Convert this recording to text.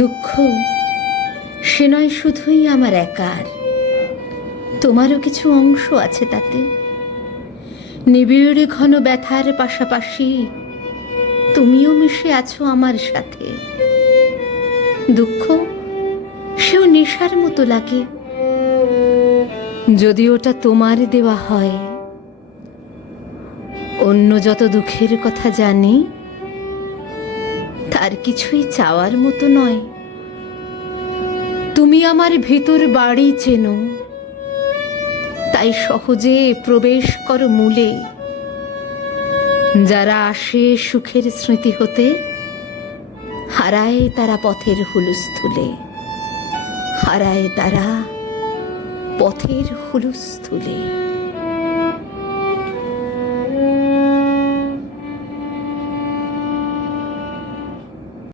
দুঃখ সে নয় শুধুই আমার একার, তোমারও কিছু অংশ আছে তাতে। নিবিড় ঘন ব্যথার পাশাপাশি তুমিও মিশে আছো আমার সাথে। দুঃখ সেও নেশার মতো লাগে, যদি ওটা তোমার দেওয়া হয়। অন্য যত দুঃখের কথা জানি তার কিছুই চাওয়ার মতো নয়। তুমি আমার ভিতর বাড়ি চেনো, তাই সহজে প্রবেশ করো মূলে। যারা আসে সুখের স্মৃতি হতে, হারায় তারা পথের হুলস্থুলে, হারায় তারা পথের হুলস্থুলে।